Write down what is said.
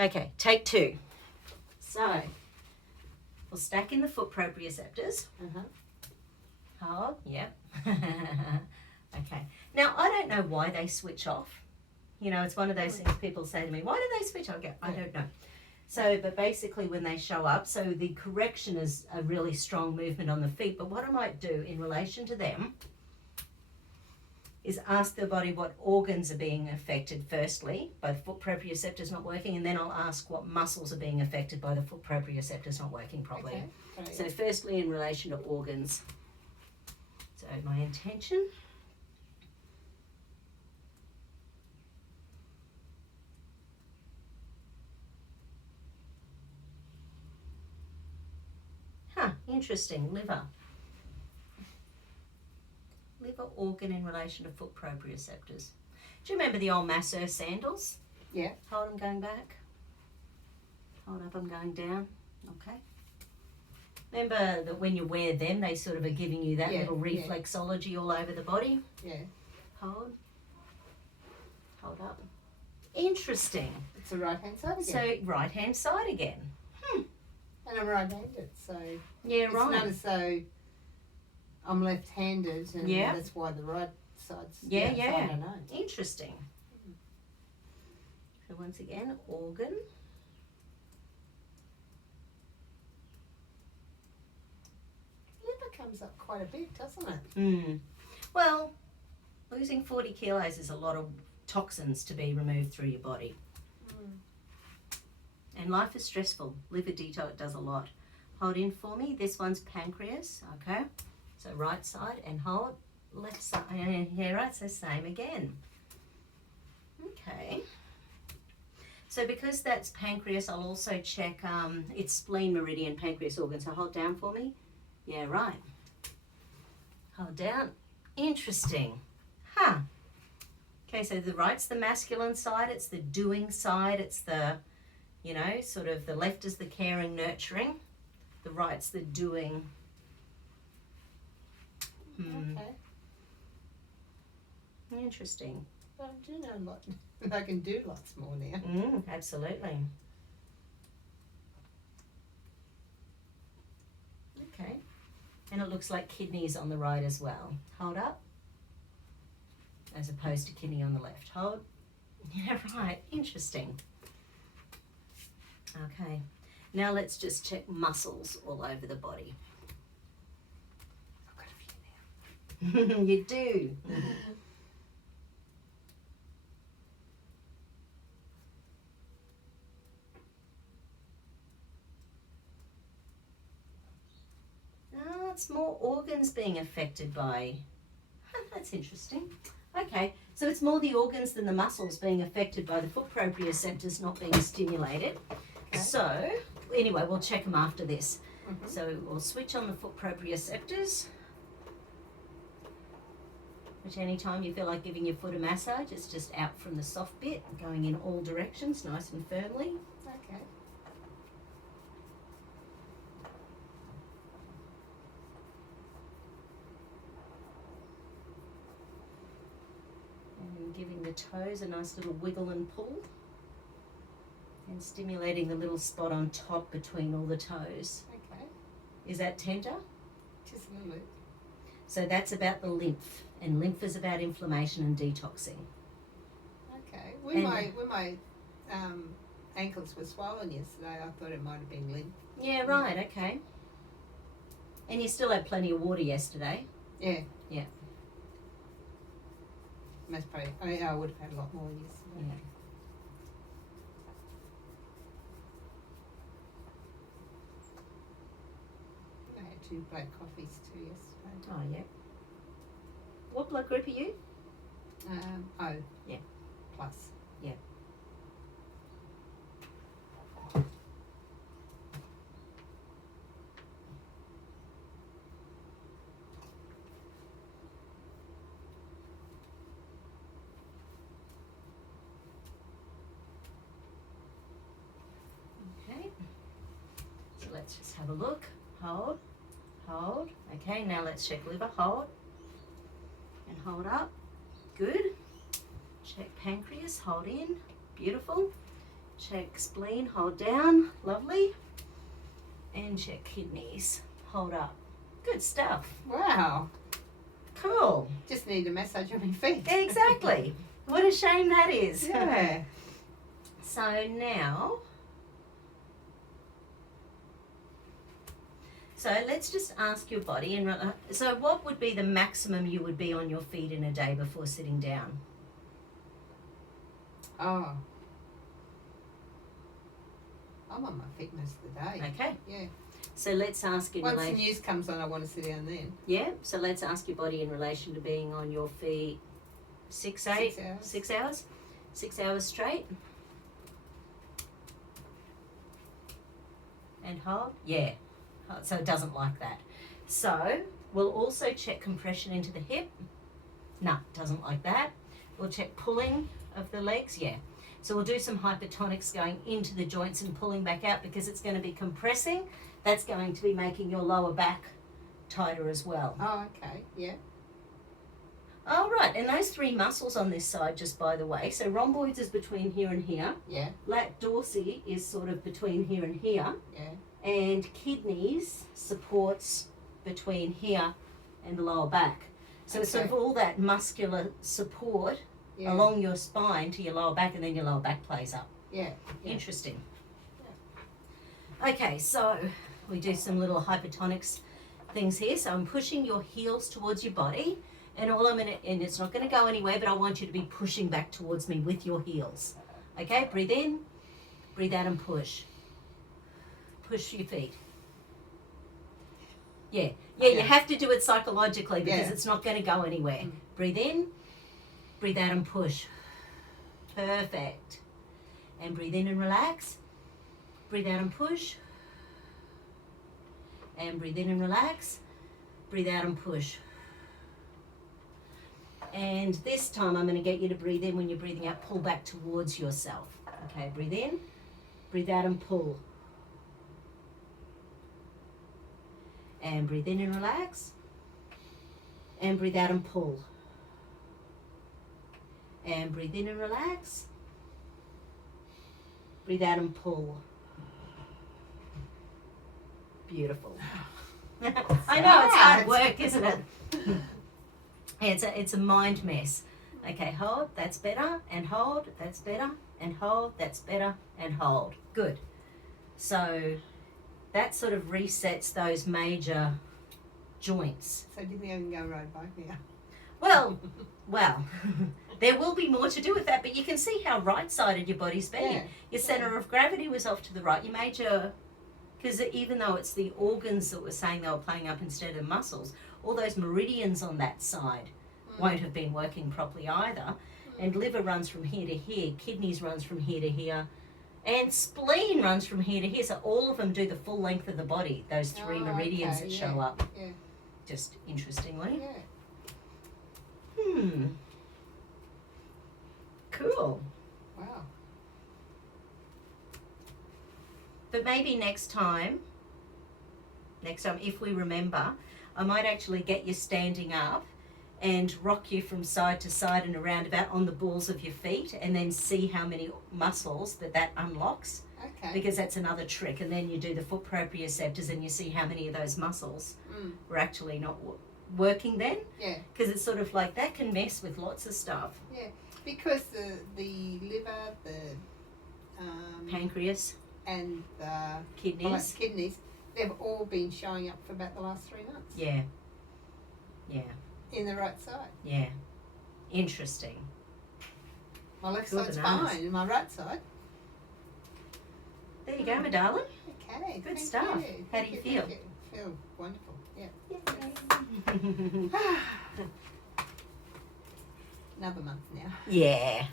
Okay, take two. So, we'll stack in the foot proprioceptors. Hold, yep. Okay. Now, I don't know why they switch off. You know, it's one of those things people say to me, why do they switch off? I don't know. So, but basically when they show up, so the correction is a really strong movement on the feet. But what I might do in relation to them is ask the body what organs are being affected firstly by the foot proprioceptors not working, and then I'll ask what muscles are being affected by the foot proprioceptors not working properly. Okay. So firstly in relation to organs. So my intention. Interesting, liver. Liver organ in relation to foot proprioceptors. Do you remember the old masseur sandals? Yeah. Hold them going back. Hold up, I'm going down. Okay. Remember that when you wear them, they sort of are giving you that little reflexology all over the body? Yeah. Hold. Hold up. Interesting. It's the right-hand side again. So, right-hand side again. And I'm right-handed, so... Yeah, it's right. not as though I'm left-handed and that's why the right side's... Yeah. I don't know. Interesting. So once again, organ. Liver comes up quite a bit, doesn't it? Well, losing 40 kilos is a lot of toxins to be removed through your body. And life is stressful. Liver detox does a lot. Hold in for me. This one's pancreas, okay? So right side and hold. Left side, yeah, right, so same again. Okay. So because that's pancreas, I'll also check its spleen, meridian, pancreas organ. So hold down for me. Yeah, right. Hold down. Interesting. Okay, so the right's the masculine side. It's the doing side. It's the... You know, sort of the left is the caring, nurturing. The right's the doing. Okay. Interesting. But I do know a lot. I can do lots more now. Absolutely. Okay. And it looks like kidneys on the right as well. Hold up. As opposed to kidney on the left. Hold. Yeah, right. Interesting. Okay, now let's just check muscles all over the body. I've got a few now. You do. Oh, it's more organs being affected by... that's interesting. Okay, so it's more the organs than the muscles being affected by the foot proprioceptors not being stimulated. Okay. So, anyway, we'll check them after this. So we'll switch on the foot proprioceptors, which anytime you feel like giving your foot a massage, it's just out from the soft bit, going in all directions, nice and firmly. Okay. And giving the toes a nice little wiggle and pull. And stimulating the little spot on top between all the toes. Okay. Is that tender? Just a little bit. So that's about the lymph, and lymph is about inflammation and detoxing. Okay. When my ankles were swollen yesterday, I thought it might have been lymph. Yeah, right, okay. And you still had plenty of water yesterday? Yeah. Yeah. Most probably, I would have had a lot more yesterday. Yeah. I had 2 black coffees too yesterday. Oh, yeah. What blood group are you? O. Yeah. Plus. Yeah. Okay. So let's just have a look. Hold. Hold. Okay, now let's check liver. Hold. And hold up. Good. Check pancreas. Hold in. Beautiful. Check spleen, hold down, lovely. And check kidneys, hold up. Good stuff. Wow. Cool. Just need a massage on my feet. Exactly. What a shame that is. Yeah. So now, let's just ask your body, and so what would be the maximum you would be on your feet in a day before sitting down? Oh. I'm on my feet most of the day. Okay. Yeah. So let's ask in Once the relation. news comes on, I want to sit down then. Yeah. So let's ask your body in relation to being on your feet 6 hours. 6 hours straight. And hold. Yeah. So it doesn't like that. So we'll also check compression into the hip. No, doesn't like that. We'll check pulling of the legs. Yeah. So we'll do some hypertonics going into the joints and pulling back out because it's going to be compressing. That's going to be making your lower back tighter as well. Oh, okay. Yeah. All right. And those three muscles on this side, just by the way. So rhomboids is between here and here. Yeah. Lat dorsi is sort of between here and here. Yeah. And kidneys supports between here and the lower back. So it's sort of all that muscular support along your spine to your lower back, and then your lower back plays up. Yeah. Interesting. Okay, so we do some little hypertonics things here. So I'm pushing your heels towards your body, and and it's not going to go anywhere, but I want you to be pushing back towards me with your heels. Okay, breathe in, breathe out, and push. Push your feet. Yeah, you have to do it psychologically because it's not going to go anywhere. Breathe in, breathe out and push. Perfect. And breathe in and relax. Breathe out and push. And breathe in and relax. Breathe out and push. And this time I'm going to get you to breathe in when you're breathing out. Pull back towards yourself. Okay, breathe in, breathe out and pull. And breathe in and relax. And breathe out and pull. And breathe in and relax. Breathe out and pull. Beautiful. I know, it's hard work, isn't it? It's a mind mess. Okay, hold, that's better, and hold, that's better, and hold, that's better, and hold. Good. So that sort of resets those major joints. So do you think I can go ride a bike now? Well, there will be more to do with that, but you can see how right-sided your body's been. Yeah. Your centre of gravity was off to the right. Your major, because even though it's the organs that were saying they were playing up instead of muscles, all those meridians on that side won't have been working properly either. And liver runs from here to here, kidneys runs from here to here, and spleen runs from here to here. So all of them do the full length of the body, those three meridians that show up. Yeah. Just interestingly. Yeah. Cool. Wow. But maybe next time, if we remember, I might actually get you standing up and rock you from side to side and around about on the balls of your feet, and then see how many muscles that unlocks. Okay. Because that's another trick. And then you do the foot proprioceptors and you see how many of those muscles were actually not working then. Yeah. Because it's sort of like that can mess with lots of stuff. Yeah. Because the liver, the Pancreas, and the kidneys. they've all been showing up for about the last 3 months. Yeah. Yeah. In the right side. Yeah. Interesting. My left Good side's bananas. fine, and my right side. There you go, my darling. Okay. Good thank stuff. you. How do you feel? Thank you. Feel wonderful. Yeah. Yay. Another month now. Yeah.